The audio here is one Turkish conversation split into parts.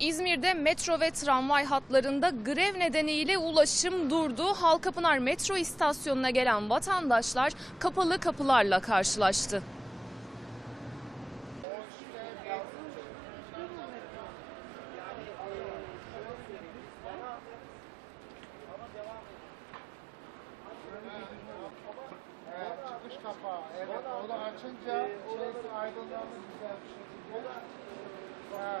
İzmir'de metro ve tramvay hatlarında grev nedeniyle ulaşım durdu. Halkapınar metro istasyonuna gelen vatandaşlar kapalı kapılarla karşılaştı. Açınca şeysi aydınlanır güzel bir şekilde. Ha,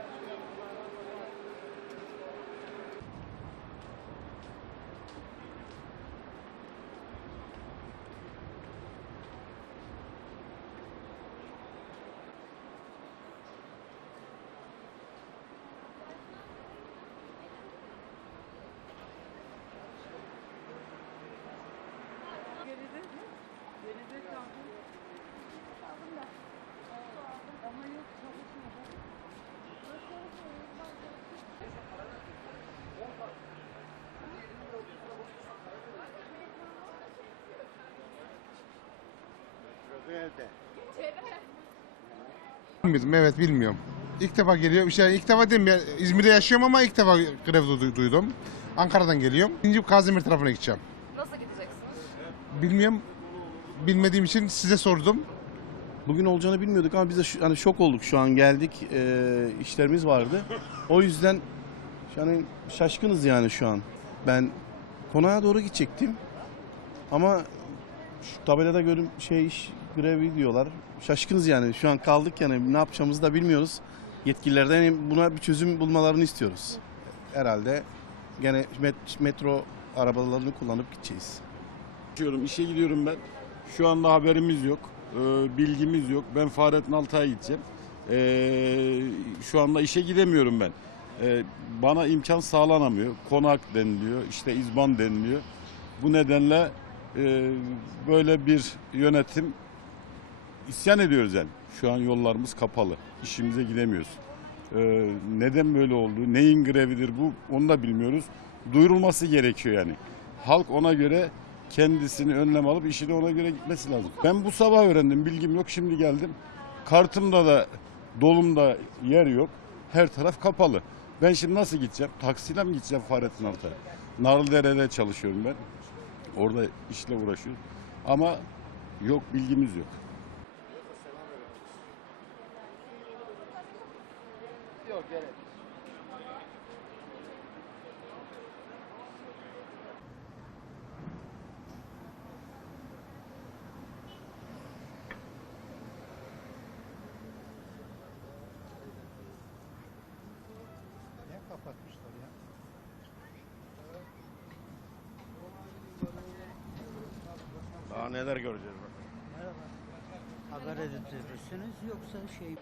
Bilmiyordum evet bilmiyorum. İlk defa geliyorum. İşte ilk defa değil mi? İzmir'de yaşıyorum ama ilk defa grev du- duydum. Ankara'dan geliyorum. İkinci Kazimir tarafına gideceğim. Nasıl gideceksiniz? Bilmiyorum. Bilmediğim için size sordum. Bugün olacağını bilmiyorduk ama biz de şu, hani şok olduk şu an geldik. Ee, işlerimiz vardı. O yüzden yani şaşkınız yani şu an. Ben konağa doğru gidecektim. Ama şu tabelada görüm şey iş grevi diyorlar. Şaşkınız yani. Şu an kaldık yani ne yapacağımızı da bilmiyoruz. Yetkililerden buna bir çözüm bulmalarını istiyoruz. Herhalde gene met- metro arabalarını kullanıp gideceğiz. Gidiyorum, işe gidiyorum ben. Şu anda haberimiz yok, e, bilgimiz yok. Ben Fahrettin Altay'a gideceğim. E, şu anda işe gidemiyorum ben. E, bana imkan sağlanamıyor. Konak deniliyor, işte izban deniliyor. Bu nedenle böyle bir yönetim isyan ediyoruz yani. Şu an yollarımız kapalı. İşimize gidemiyoruz. E, neden böyle oldu? Neyin grevidir bu? Onu da bilmiyoruz. Duyurulması gerekiyor yani. Halk ona göre kendisini önlem alıp işine ona göre gitmesi lazım. Ben bu sabah öğrendim. Bilgim yok. Şimdi geldim. Kartımda da dolumda yer yok. Her taraf kapalı. Ben şimdi nasıl gideceğim? Taksiyle mi gideceğim Fahrettin Altay'a? Narlıdere'de çalışıyorum ben. Orada işle uğraşıyorum. Ama yok bilgimiz yok neler göreceğiz bakalım. Haber editörüsünüz yoksa şey